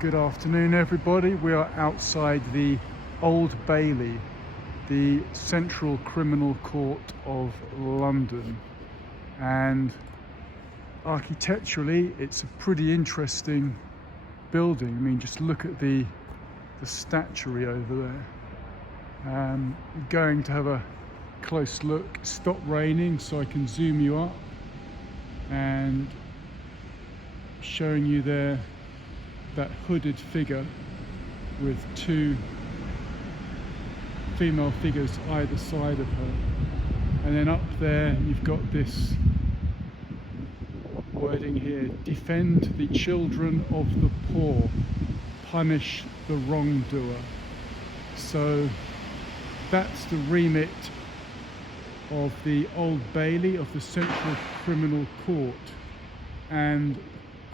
Good afternoon, everybody. We are outside the Old Bailey, the Central Criminal Court of London, and architecturally it's a pretty interesting building. I mean, just look at the statuary over there. I'm going to have a close look. It stopped raining so I can zoom you up and showing you there that hooded figure with two female figures either side of her, and then up there you've got this wording here: defend the children of the poor, punish the wrongdoer. So that's the remit of the Old Bailey, of the Central Criminal Court. And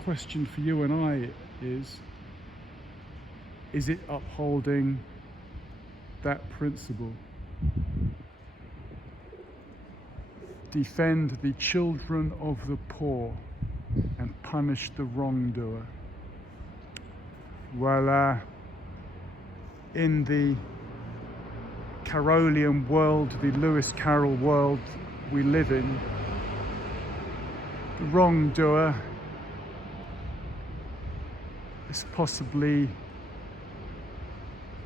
question for you and I is it upholding that principle? Defend the children of the poor and punish the wrongdoer. Well, in the Carolian world, the Lewis Carroll world we live in, the wrongdoer is possibly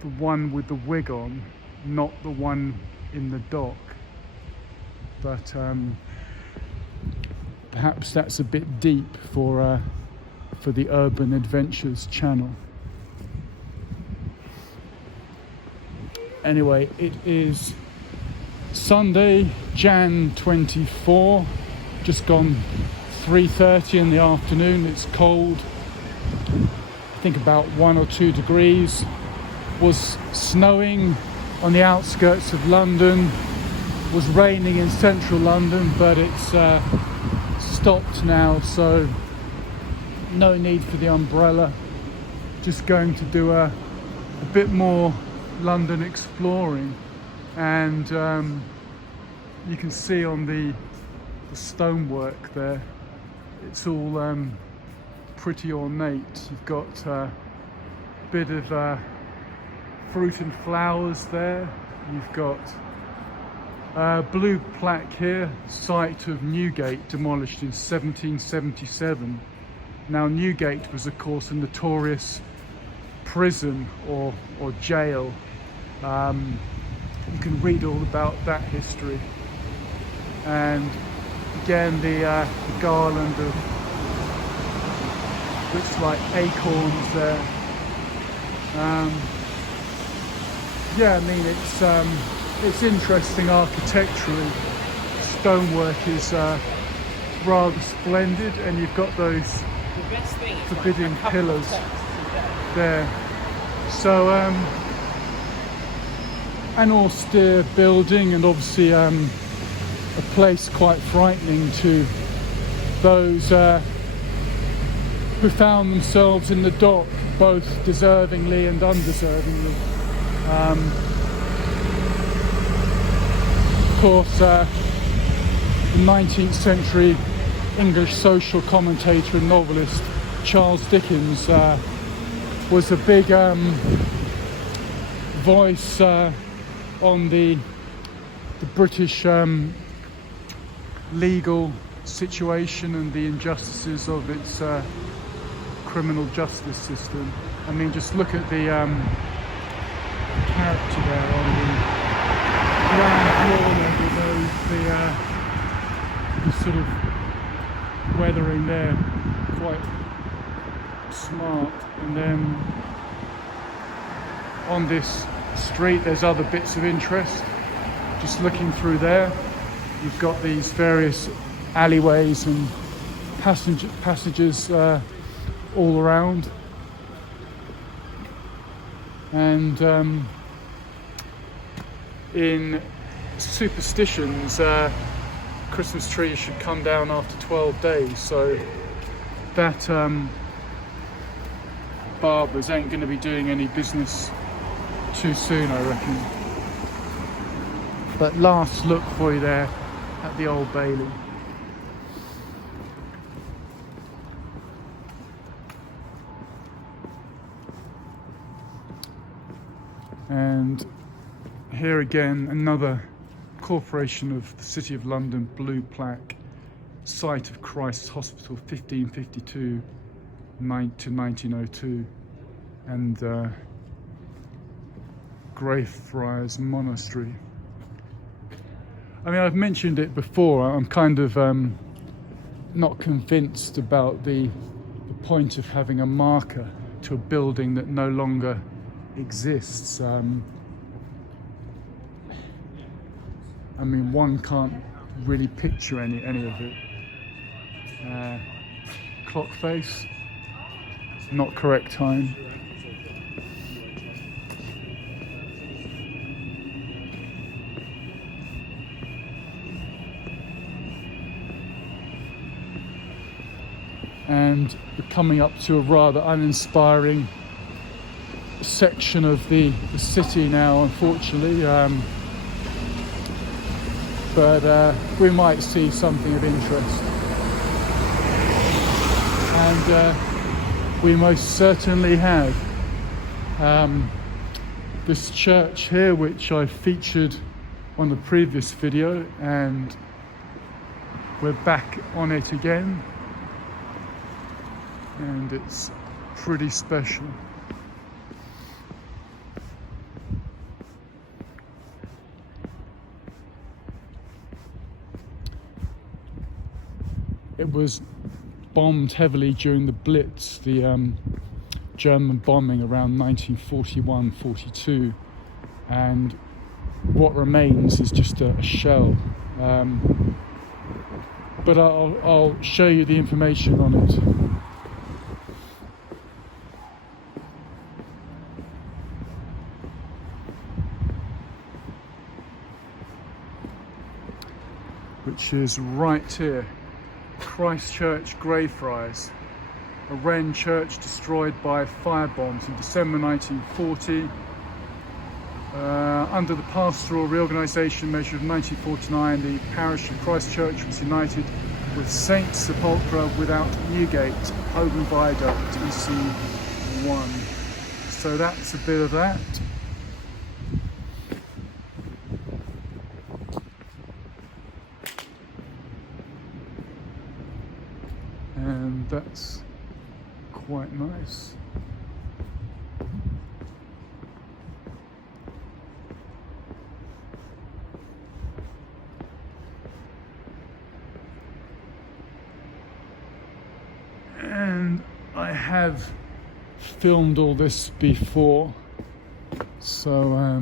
the one with the wig on, not the one in the dock. But perhaps that's a bit deep for the Urban Adventures channel. Anyway, it is Sunday, Jan 24, just gone 3:30 in the afternoon. It's cold, I think about 1 or 2 degrees. Was snowing on the outskirts of London, was raining in central London, but it's stopped now, so no need for the umbrella. Just going to do a bit more London exploring, and you can see on the stonework there, it's all pretty ornate. You've got a bit of fruit and flowers there. You've got a blue plaque here, site of Newgate, demolished in 1777. Now Newgate was of course a notorious prison or jail. You can read all about that history. And again, the garland of looks like acorns there. Yeah, I mean, it's interesting architecturally. Stonework is rather splendid, and you've got those forbidding pillars there. So an austere building, and obviously a place quite frightening to those who found themselves in the dock, both deservingly and undeservingly. Of course, the 19th century English social commentator and novelist Charles Dickens was a big voice on the British legal situation and the injustices of its criminal justice system. I mean, just look at the character there on the ground floor there, with the sort of weathering there, quite smart. And then on this street there's other bits of interest. Just looking through there, you've got these various alleyways and passages all around, and in superstitions, Christmas trees should come down after 12 days, so that barbers ain't going to be doing any business too soon, I reckon. But last look for you there at the Old Bailey. And here again, another Corporation of the City of London blue plaque, site of Christ's Hospital, 1552 to 1902, and Greyfriars Monastery. I mean, I've mentioned it before, I'm kind of not convinced about the point of having a marker to a building that no longer exists. I mean, one can't really picture any of it. Clock face, not correct time. And we're coming up to a rather uninspiring section of the city now, unfortunately. But we might see something of interest. And we most certainly have. This church here, which I featured on the previous video, and we're back on it again. And it's pretty special. It was bombed heavily during the Blitz, the German bombing around 1941-42, and what remains is just a shell. But I'll show you the information on it. Which is right here. Christchurch Greyfriars, a Wren church destroyed by firebombs in December 1940. Under the pastoral reorganisation measure of 1949, the parish of Christchurch was united with St Sepulchre without Newgate, Holborn Viaduct, EC1. So that's a bit of that. And that's quite nice. And I have filmed all this before, so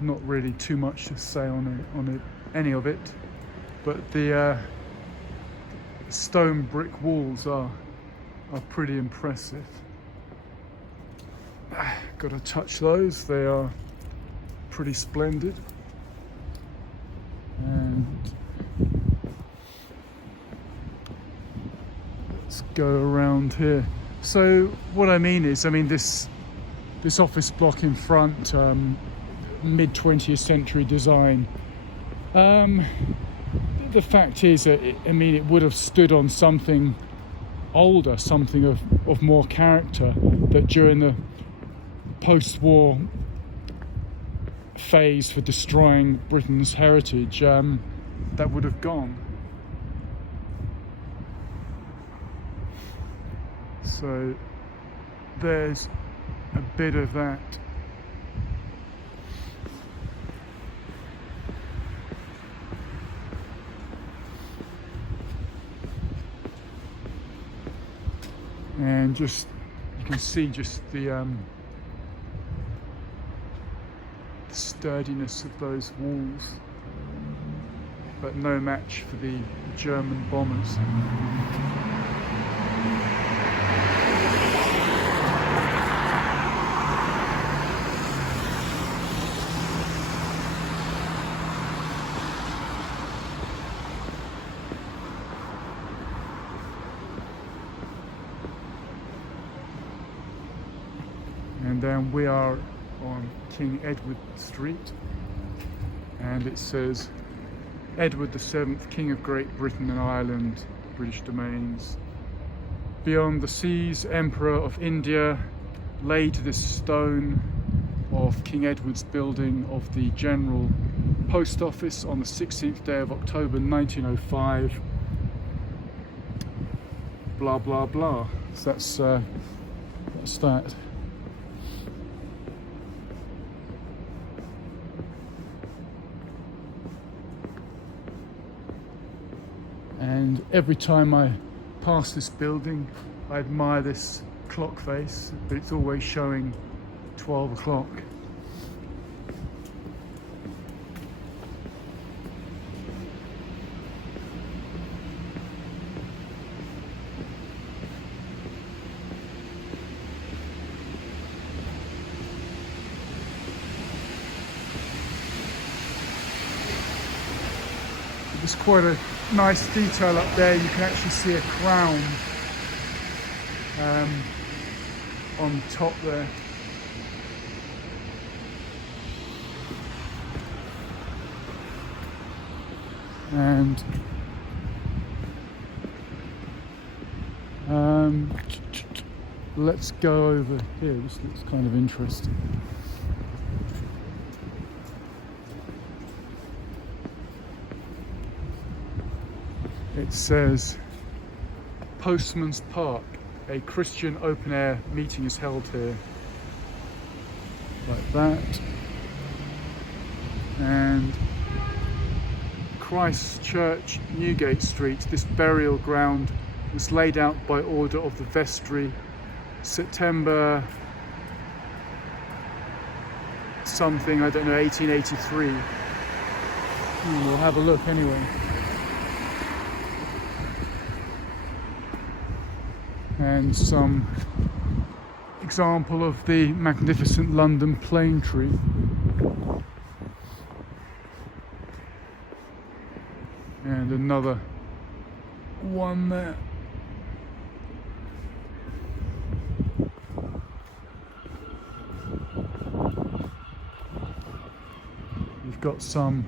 not really too much to say on it, any of it. But the stone brick walls are pretty impressive. Got to touch those, they are pretty splendid. And let's go around here. So what I mean is, this office block in front, mid 20th century design. The fact is that it would have stood on something older, something of more character, that during the post-war phase for destroying Britain's heritage, that would have gone. So there's a bit of that. And just, you can see just the sturdiness of those walls, but no match for the German bombers. And then we are on King Edward Street, and it says Edward VII, King of Great Britain and Ireland, British domains. Beyond the seas, Emperor of India, laid this stone of King Edward's building of the General Post Office on the 16th day of October 1905. Blah blah blah. So that's that. And every time I pass this building, I admire this clock face, but it's always showing 12 o'clock. There's quite a nice detail up there. You can actually see a crown on top there. And let's go over here. This looks kind of interesting. It says Postman's Park, a Christian open-air meeting is held here. Like that. And Christ Church, Newgate Street, this burial ground was laid out by order of the vestry, September something, I don't know, 1883. We'll have a look anyway. And some example of the magnificent London plane tree. And another one there. You've got some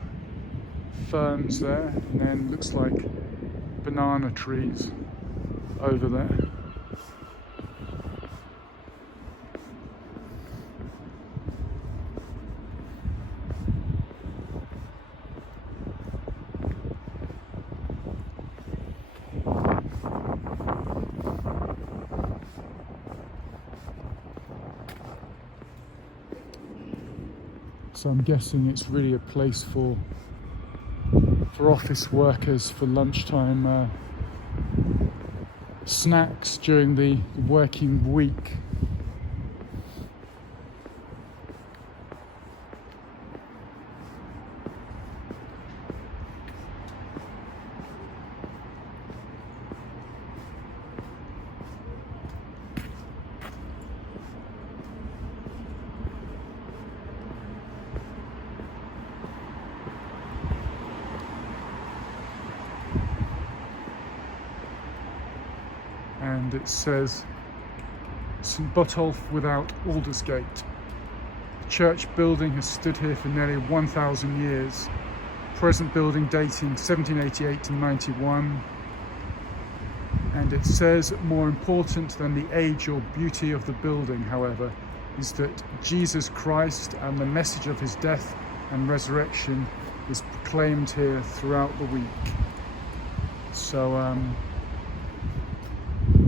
ferns there, and then looks like banana trees over there. So I'm guessing it's really a place for office workers for lunchtime snacks during the working week. And it says St Botolph without Aldersgate. The church building has stood here for nearly 1,000 years. Present building dating 1788 to 91. And it says, more important than the age or beauty of the building, however, is that Jesus Christ and the message of his death and resurrection is proclaimed here throughout the week. So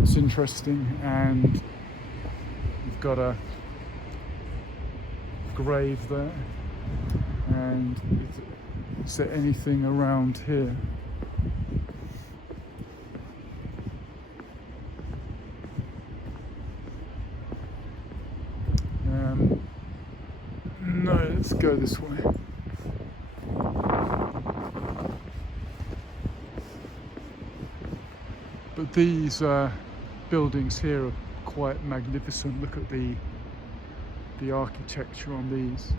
it's interesting, and you've got a grave there. And is there anything around here? No, let's go this way. But these buildings here are quite magnificent. Look at the architecture on these.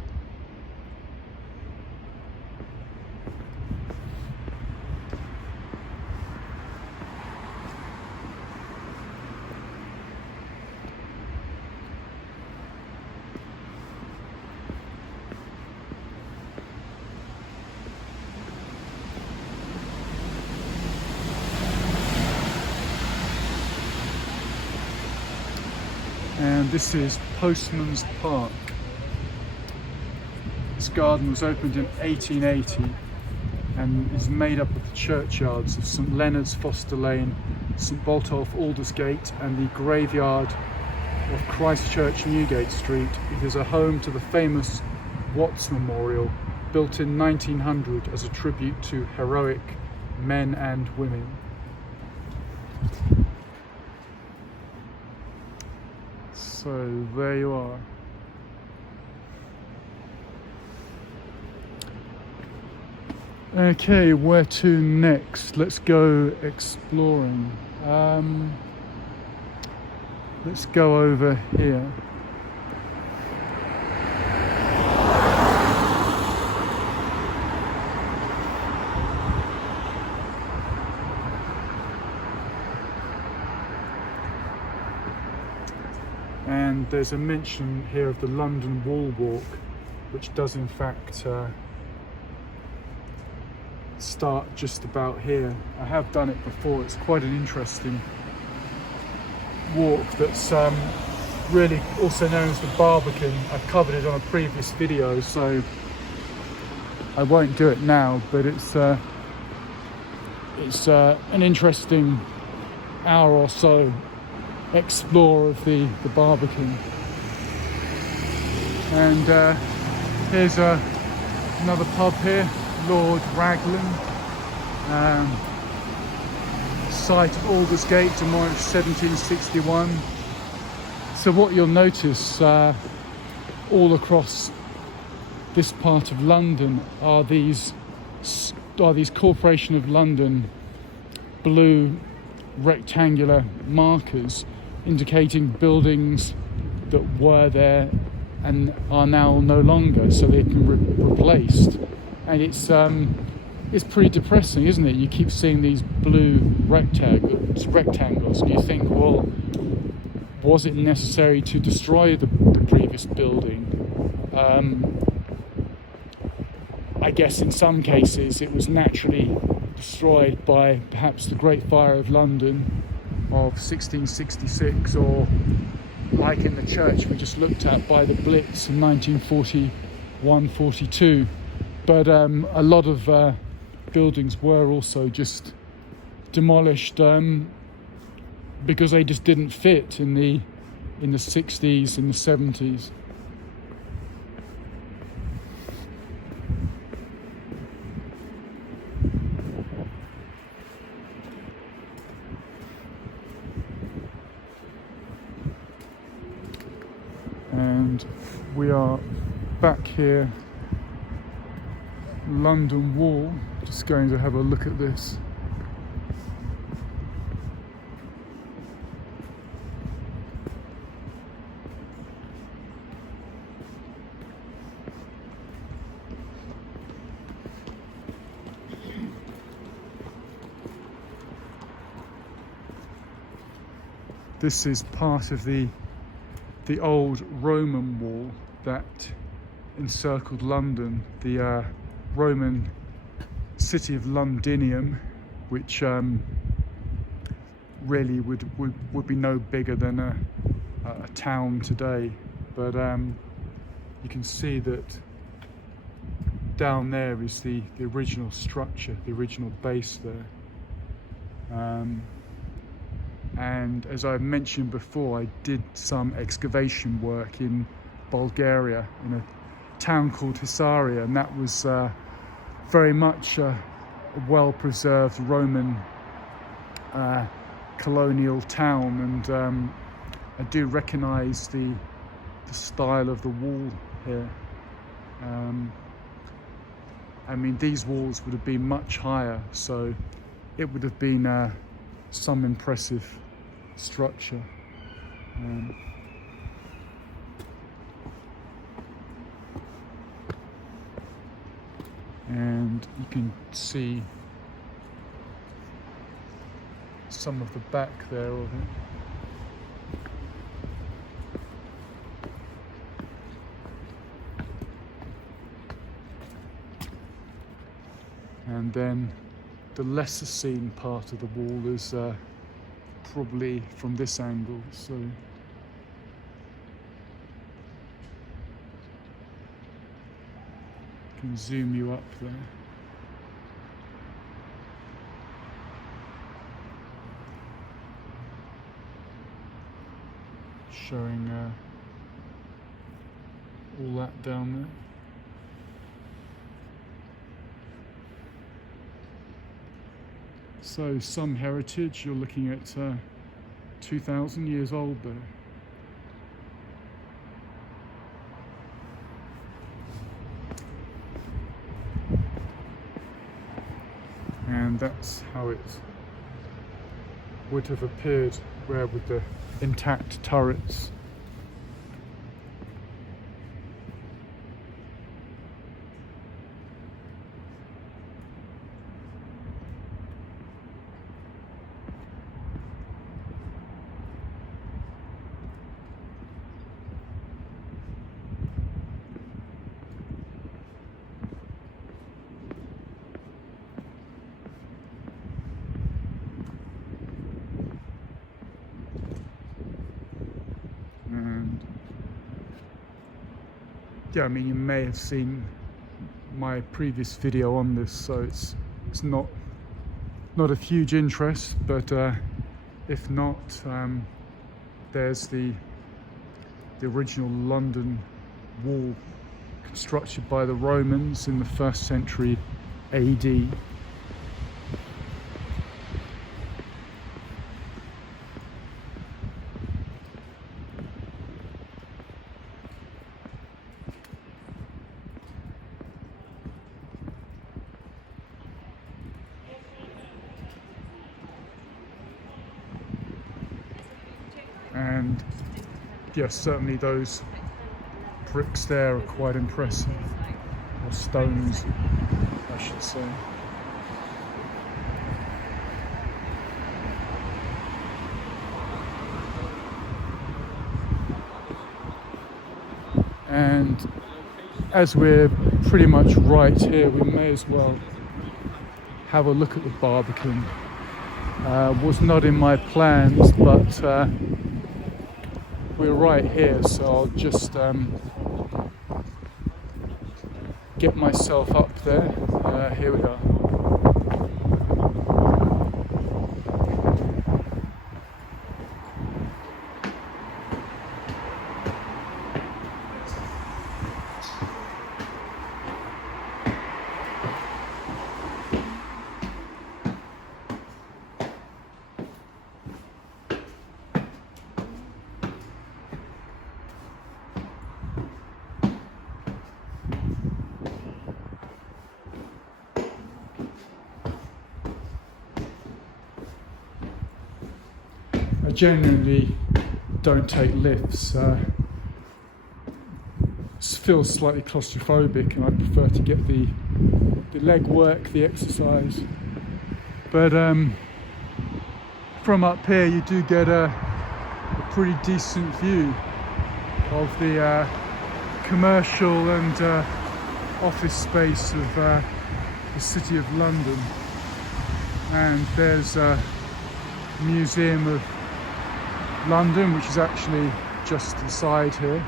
And this is Postman's Park. This garden was opened in 1880 and is made up of the churchyards of St Leonard's Foster Lane, St Botolph Aldersgate and the graveyard of Christchurch Newgate Street. It is a home to the famous Watts Memorial, built in 1900 as a tribute to heroic men and women. So there you are. Okay, where to next? Let's go exploring. Let's go over here. And there's a mention here of the London Wall Walk, which does in fact start just about here. I have done it before. It's quite an interesting walk that's really also known as the Barbican. I've covered it on a previous video, so I won't do it now, but it's an interesting hour or so explore of the Barbican. And here's another pub here, Lord Raglan, site of Aldersgate, demolished 1761. So what you'll notice all across this part of London are these Corporation of London blue rectangular markers indicating buildings that were there and are now no longer, so they've been replaced. And it's pretty depressing, isn't it? You keep seeing these blue rectangles and you think, well, was it necessary to destroy the previous building? I guess in some cases it was naturally destroyed by perhaps the Great Fire of London of 1666, or like in the church we just looked at, by the Blitz in 1941-42. But a lot of buildings were also just demolished because they just didn't fit in the 60s and the 70s. And we are back here, London Wall, just going to have a look at this. This is part of the old Roman wall that encircled London, the Roman city of Londinium, which really would be no bigger than a town today. But you can see that down there is the original structure, the original base there. And as I mentioned before, I did some excavation work in Bulgaria, in a town called Hisaria, and that was very much a well-preserved Roman colonial town. And I do recognise the style of the wall here. I mean, these walls would have been much higher, so it would have been some impressive structure. And you can see some of the back there of it. And then the lesser seen part of the wall is probably from this angle. So And zoom you up there. Showing all that down there. So some heritage, you're looking at 2,000 years old there. And that's how it would have appeared, where with the intact turrets. And yeah, I mean, you may have seen my previous video on this, so it's not of huge interest, but if not, there's the original London wall constructed by the Romans in the 1st century AD. And yes, certainly those bricks there are quite impressive, or stones, I should say. And as we're pretty much right here, we may as well have a look at the Barbican. Was not in my plans, but we're right here, so I'll just get myself up there. Here we are. I genuinely don't take lifts. Feel slightly claustrophobic, and I prefer to get the leg work, the exercise. But from up here, you do get a pretty decent view of the commercial and office space of the City of London. And there's a Museum of London, which is actually just to the side here.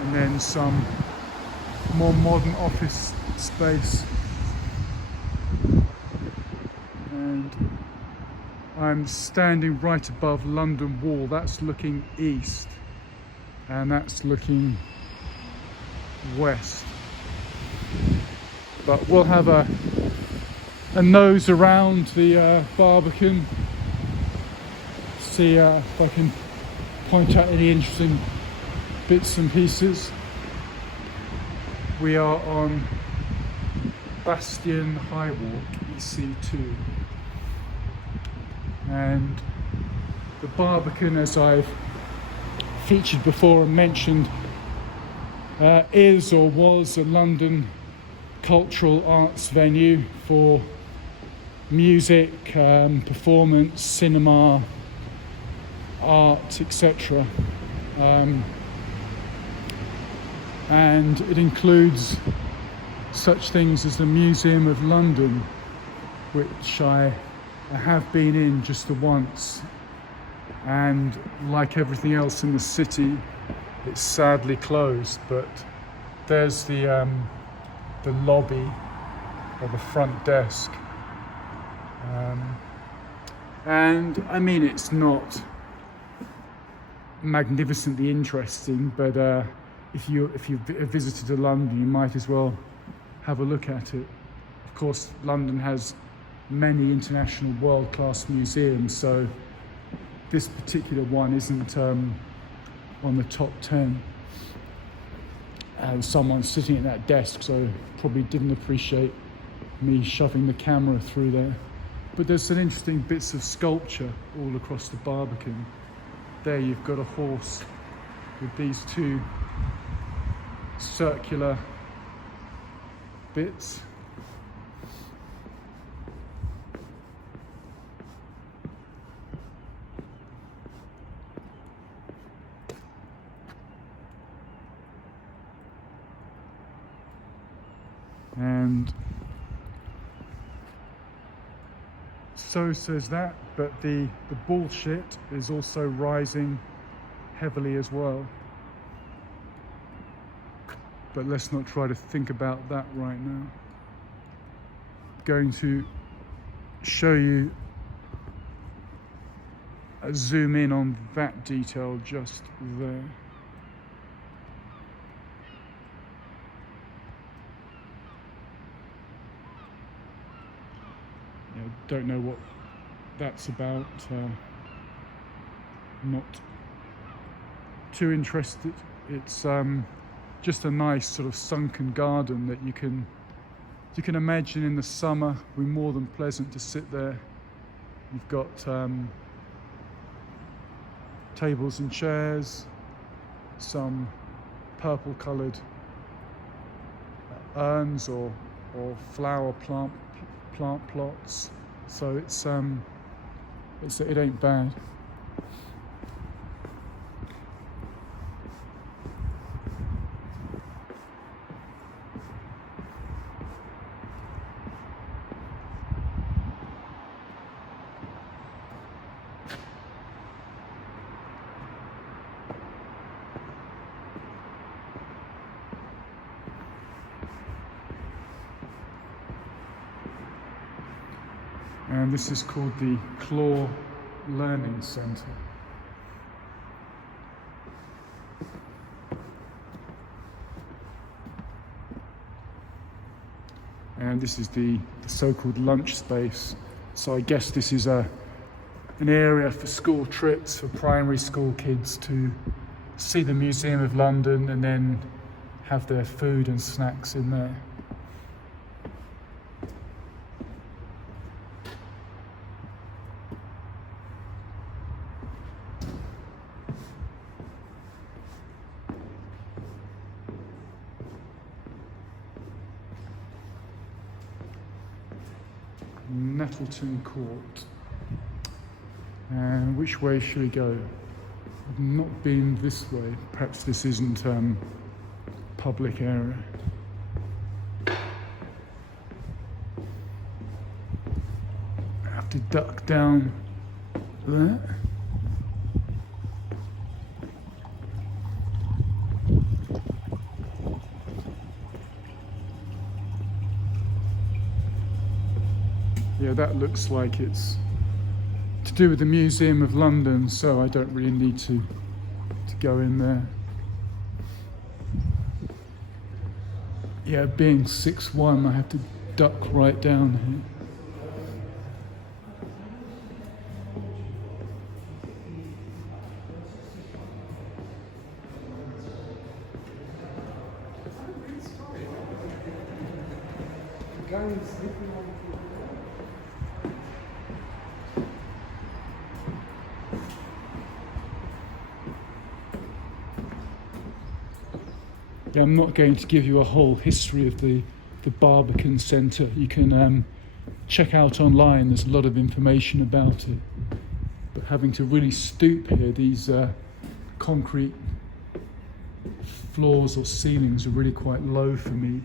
And then some more modern office space. And I'm standing right above London Wall. That's looking east, and that's looking west. But we'll have a nose around the Barbican, see if I can point out any interesting bits and pieces. We are on Bastion High Walk, EC2, and the Barbican, as I've featured before and mentioned, is or was a London cultural arts venue for music, performance, cinema, art, etc. And it includes such things as the Museum of London, which I have been in just the once, and like everything else in the city, it's sadly closed. But there's the lobby or the front desk, and I mean, it's not magnificently interesting, but if you've visited to London, you might as well have a look at it. Of course, London has many international world-class museums, so this particular one isn't on the top 10. Someone's sitting at that desk, so probably didn't appreciate me shoving the camera through there. But there's some interesting bits of sculpture all across the Barbican. There you've got a horse with these two circular bits. And so says that, but the bullshit is also rising heavily as well. But let's not try to think about that right now. I'm going to show you a zoom in on that detail just there. Don't know what that's about. Not too interested. It's just a nice sort of sunken garden that you can imagine in the summer would be more than pleasant to sit there. You've got tables and chairs, some purple coloured urns or flower plant plots, so it ain't bad. And this is called the Claw Learning Centre. And this is the so-called lunch space. So I guess this is an area for school trips for primary school kids to see the Museum of London and then have their food and snacks in there. Nettleton Court. And which way should we go? I've not been this way. Perhaps this isn't public area. I have to duck down there. Yeah, that looks like it's to do with the Museum of London, so I don't really need to go in there. Yeah, being 6'1", I have to duck right down here. Yeah, I'm not going to give you a whole history of the Barbican Centre. You can check out online, there's a lot of information about it. But having to really stoop here, these concrete floors or ceilings are really quite low for me.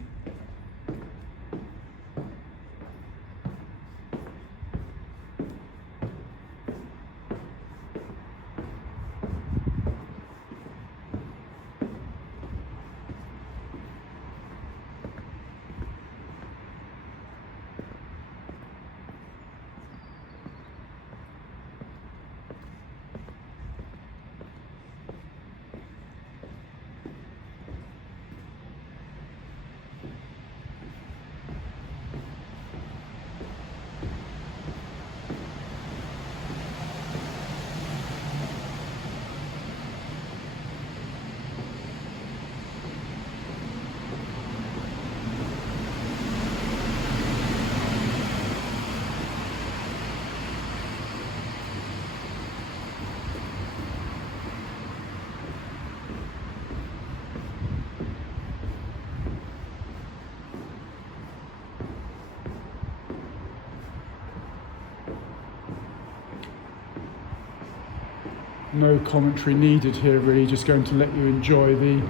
no commentary needed here really, just going to let you enjoy the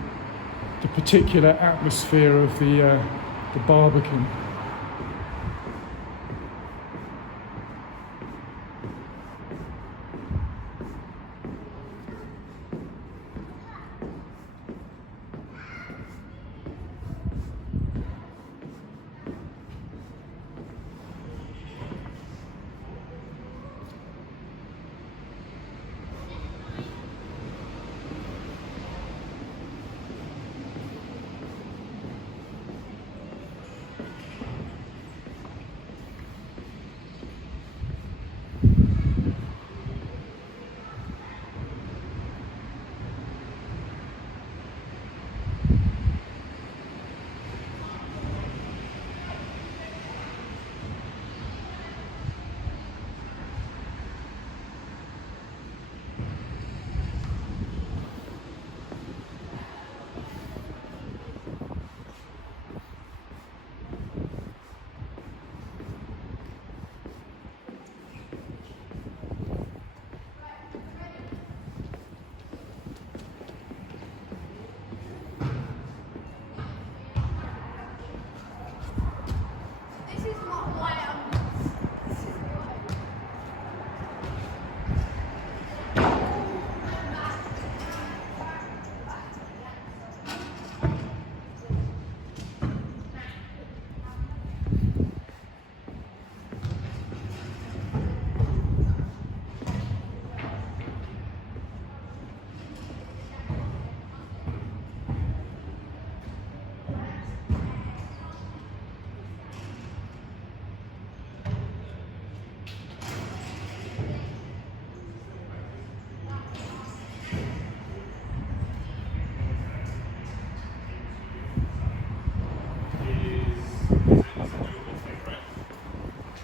particular atmosphere of the Barbican.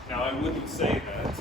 I wouldn't say that.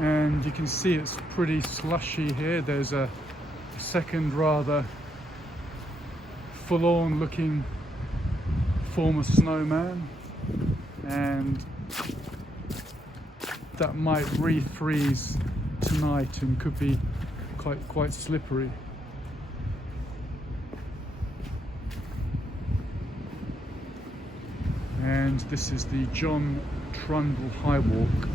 And you can see it's pretty slushy here. There's a second rather full-on looking former snowman, and that might refreeze tonight and could be quite slippery. And this is the John Trundle High Walk.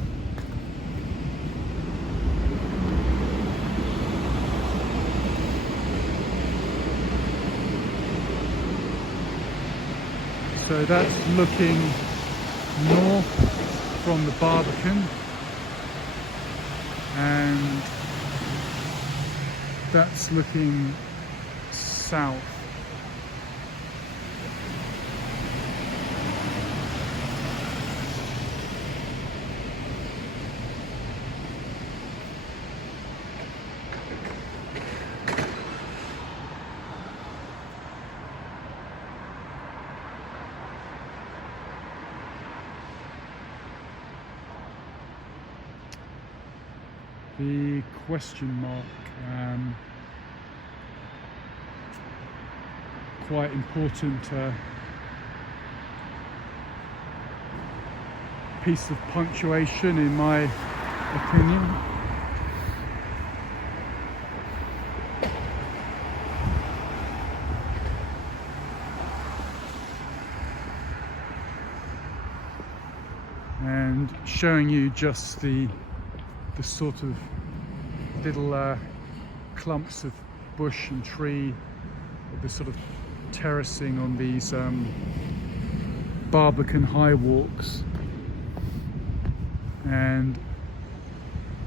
So that's looking north from the Barbican, and that's looking south. the question mark. Quite important piece of punctuation in my opinion. And showing you just the sort of little clumps of bush and tree, the sort of terracing on these Barbican high walks, and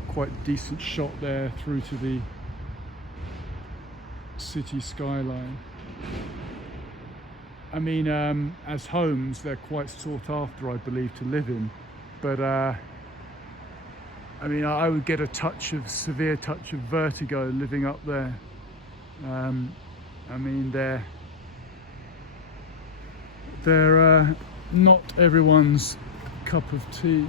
quite a decent shot there through to the city skyline. I mean, as homes, they're quite sought after, I believe, to live in. But I mean, I would get a severe touch of vertigo living up there. I mean, they're not everyone's cup of tea.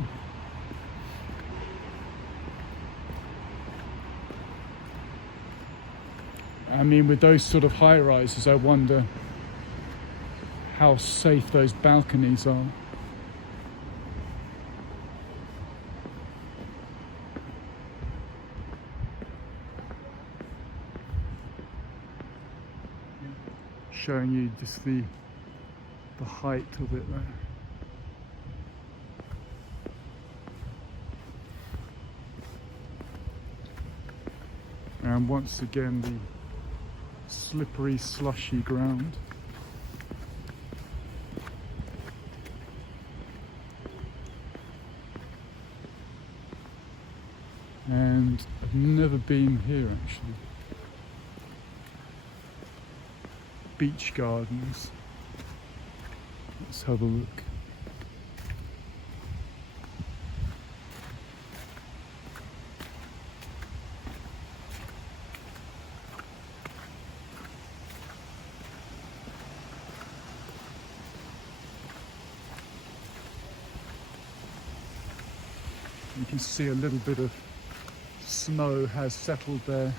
I mean, with those sort of high rises, I wonder how safe those balconies are. Showing you just the height of it there. And once again, the slippery, slushy ground. And I've never been here actually. Beach gardens. Let's have a look. You can see a little bit of snow has settled there.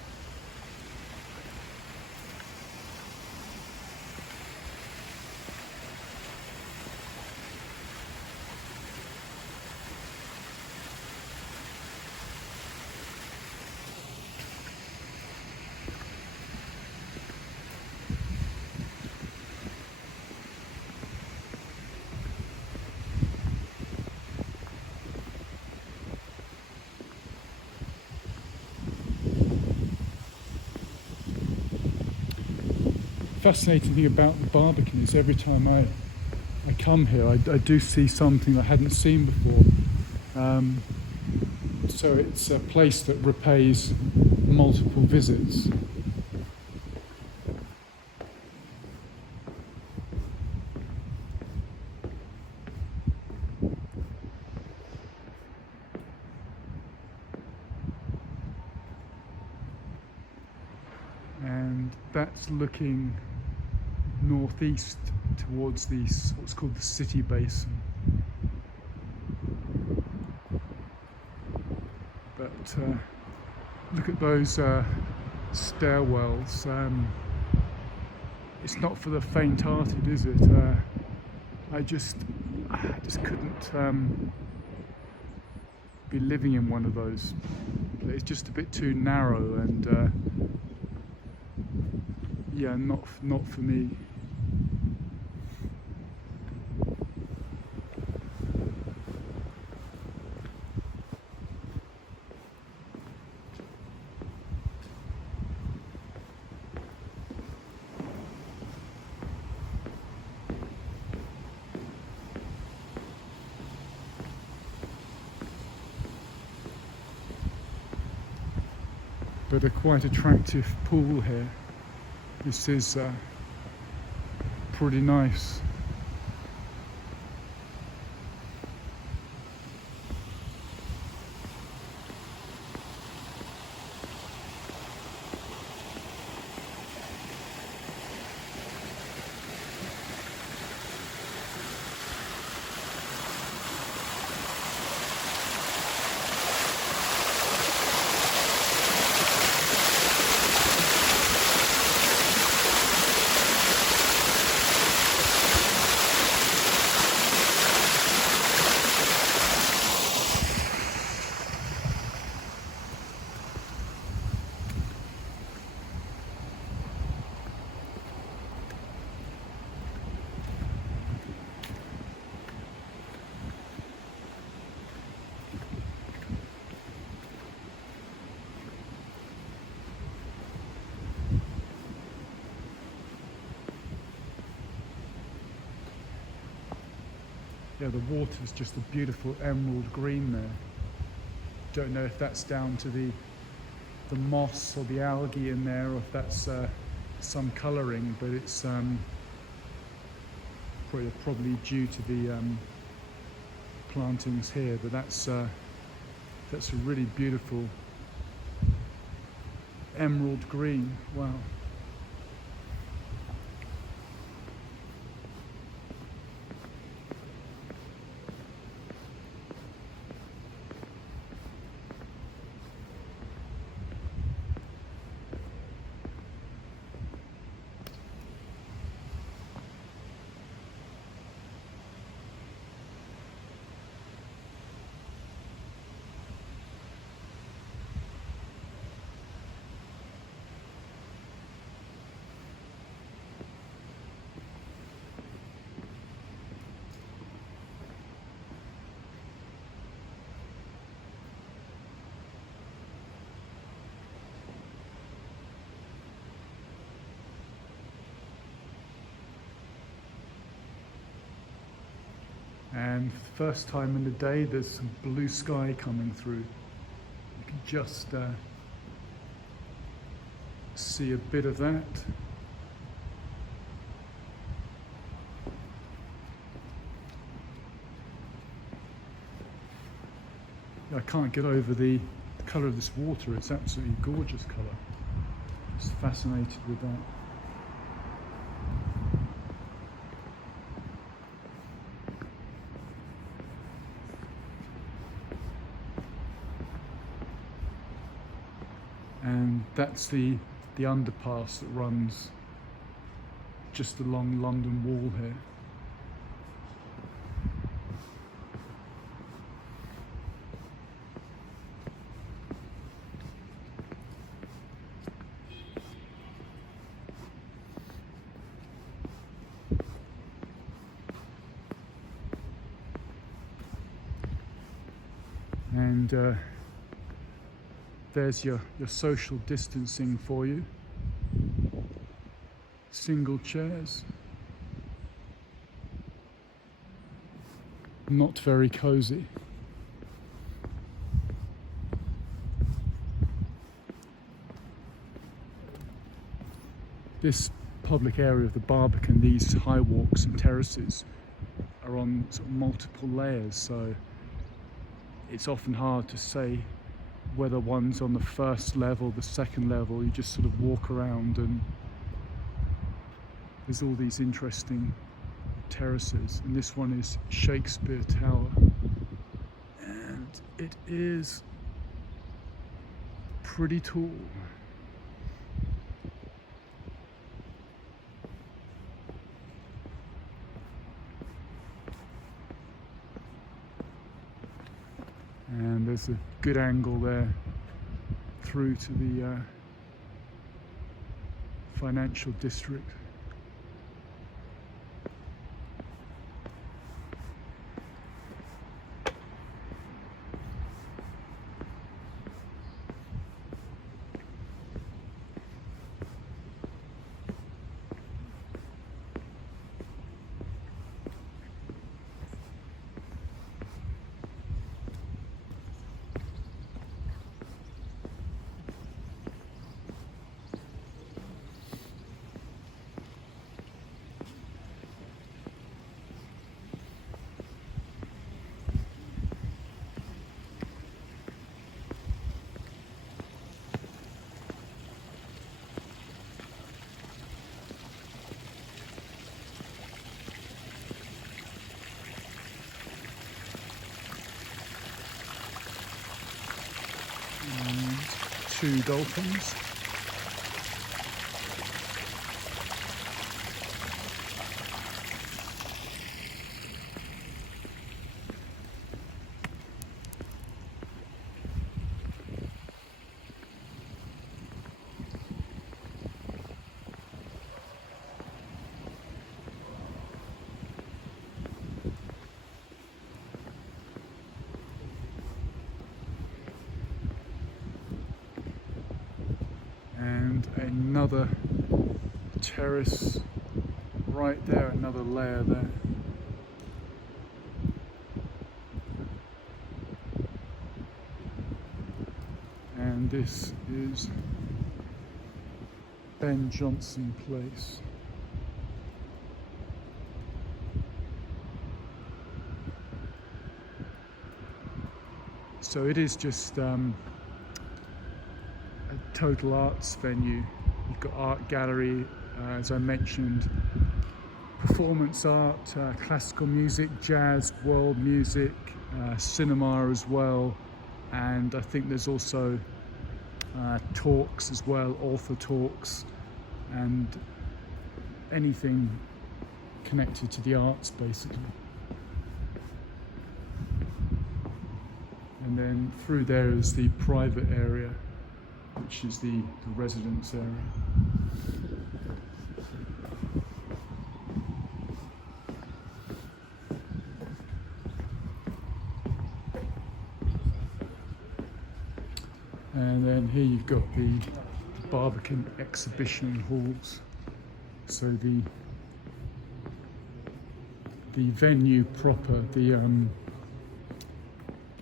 Fascinating thing about the Barbican is every time I come here, I do see something I hadn't seen before. So it's a place that repays multiple visits. And that's looking northeast towards what's called the city basin. But look at those stairwells. It's not for the faint-hearted, is it? I just couldn't be living in one of those. It's just a bit too narrow, and yeah, not for me. But a quite attractive pool here. This is pretty nice. Yeah, the water's just a beautiful emerald green there. Don't know if that's down to the moss or the algae in there, or if that's some colouring, but it's probably due to the plantings here. But that's a really beautiful emerald green. Wow. And for the first time in the day, there's some blue sky coming through. You can just see a bit of that. I can't get over the colour of this water. It's absolutely gorgeous colour. Just fascinated with that. And that's the underpass that runs just along London Wall here. And there's your social distancing for you. Single chairs. Not very cozy. This public area of the Barbican, these high walks and terraces, are on sort of multiple layers, so it's often hard to say whether one's on the first level, the second level. You just sort of walk around and there's all these interesting terraces. And this one is Shakespeare Tower. And it is pretty tall. And there's a good angle there through to the financial district. And 2 dolphins. And another terrace right there, another layer there. and this is Ben Jonson Place. So it is just a total arts venue. You've got art gallery, as I mentioned, performance art, classical music, jazz, world music, cinema as well, and I think there's also talks as well, author talks, and anything connected to the arts basically. And then through there is the private area, which is the residence area. And then here you've got the Barbican exhibition halls. So the venue proper, the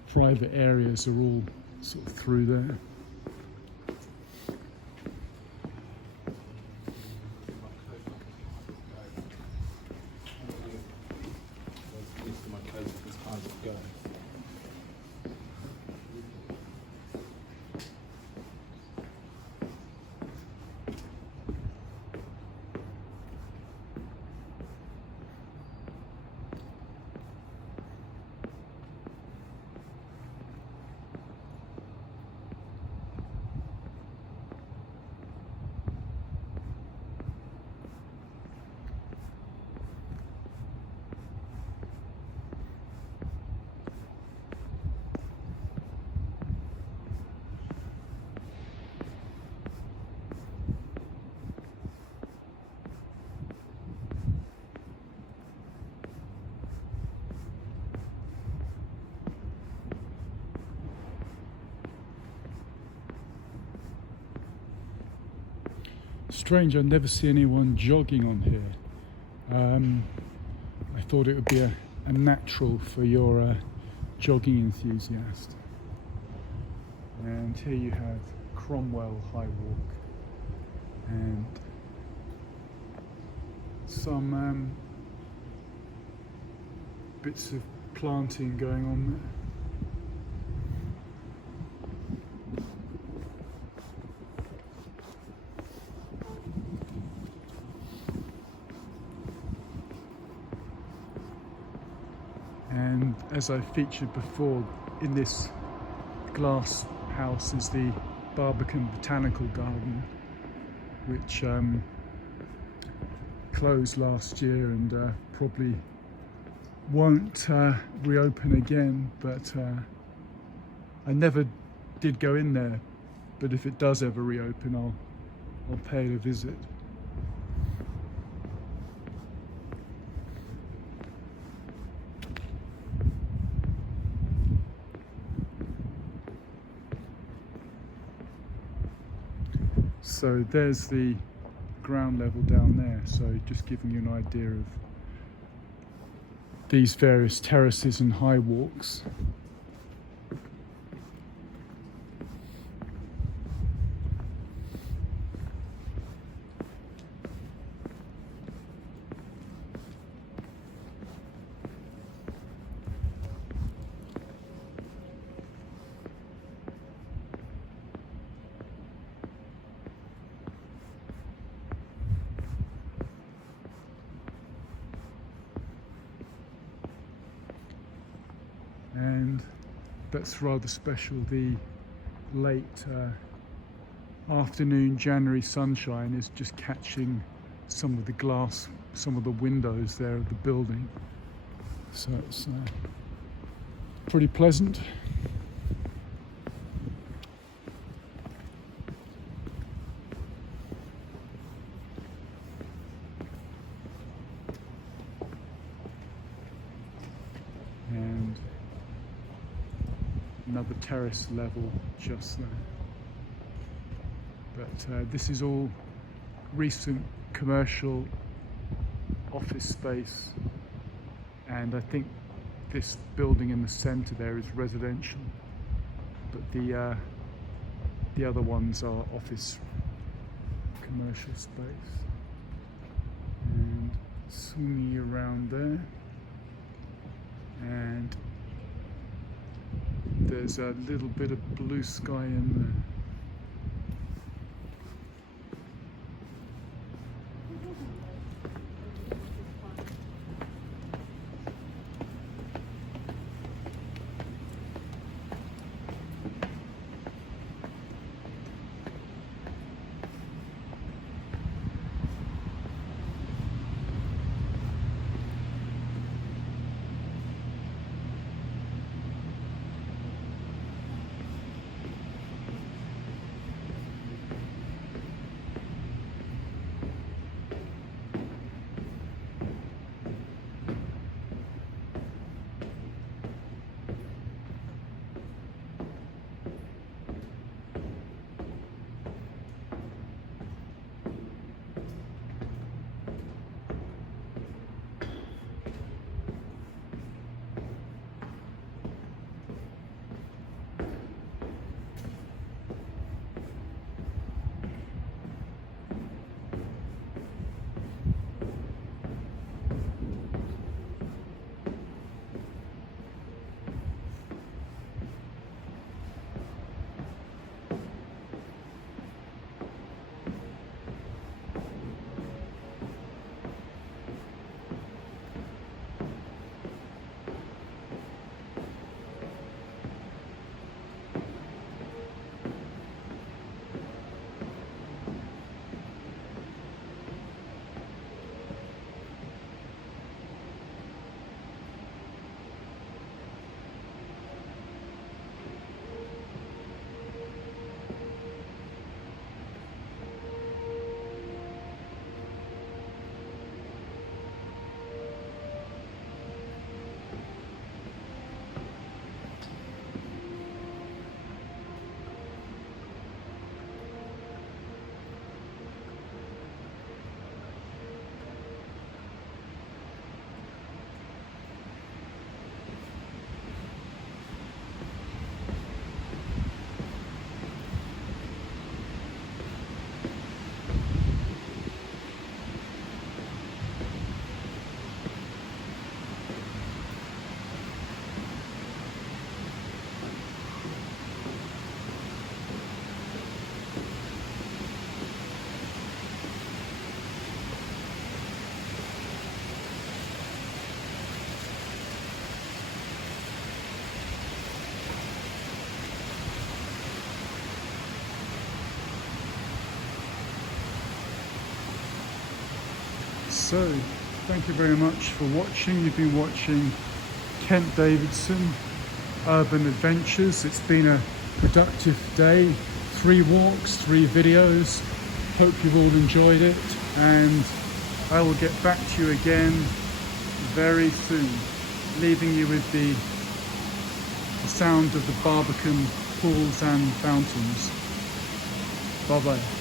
private areas are all sort of through there. Strange, I never see anyone jogging on here. I thought it would be a natural for your jogging enthusiast. And here you have Cromwell High Walk and some bits of planting going on there. And as I featured before, in this glass house is the Barbican Botanical Garden, which closed last year and probably won't reopen again, but I never did go in there, but if it does ever reopen, I'll pay it a visit. So there's the ground level down there, so just giving you an idea of these various terraces and high walks. And that's rather special. The late afternoon January sunshine is just catching some of the glass, some of the windows there of the building. So it's pretty pleasant. And another terrace level just there. But this is all recent commercial office space, and I think this building in the centre there is residential, but the The other ones are office commercial space. And swinging around there. And there's a little bit of blue sky in there. So, thank you very much for watching. You've been watching Kent Davidson Urban Adventures. It's been a productive day. 3 walks, 3 videos. Hope you've all enjoyed it, and I will get back to you again very soon, leaving you with the sound of the Barbican pools and fountains. Bye bye.